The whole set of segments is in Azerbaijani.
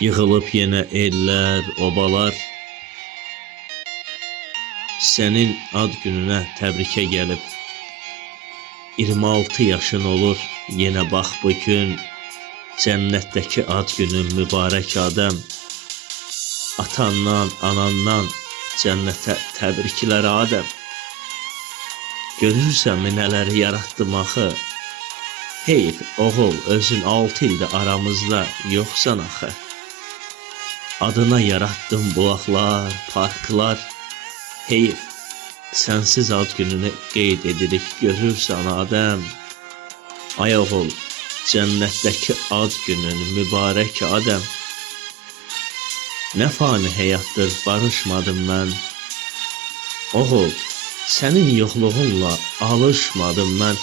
Yığılıb yenə ellər, obalar, sənin ad gününə təbrikə gəlib. 26 yaşın olur, yenə bax bu gün, cənnətdəki ad günün mübarək Adəm. Atandan, anandan cənnətə təbriklər Adəm. Görürsənmi nələri yaratdım axı? Heyf, oğul, özün 6 ildir aramızda yoxsan axı. Adına yaratdım bulaqlar, parklar. Heyf, sənsiz ad gününü qeyd edirik, görürsən Adəm. Ay oğul, cənnətdəki ad günün mübarək Adəm. Nə fani həyatdır, barışmadım mən. Oğul, sənin yoxluğunla alışmadım mən.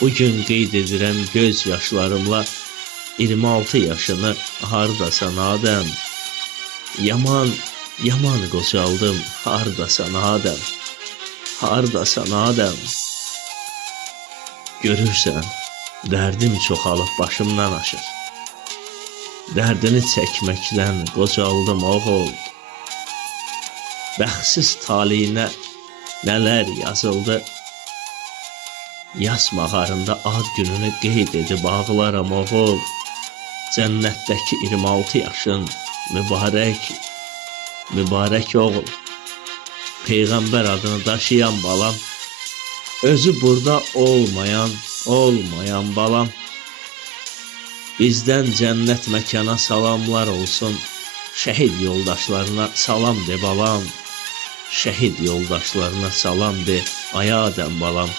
Bugün qeyd edirəm göz yaşlarımla 26 yaşını hardasan Adəm. Yaman, yaman qocaldım, hardasan Adəm. Hardasan Adəm. Görürsən, dərdim çoxalıb başımdan aşır. Dərdini çəkməkdən qocaldım oğul. Bəxtsiz taleyinə nələr yazıldı. Yas mağarında ad gününü qeyd edib ağlaram oğul. Cənnətdəki 26 yaşın mübarək, mübarək oğul. Peyğəmbər adını daşıyan balam, özü burada olmayan balam. Bizdən cənnət məkana salamlar olsun. Şəhid yoldaşlarına salam de balam. Şəhid yoldaşlarına salam de ay Adəm balam.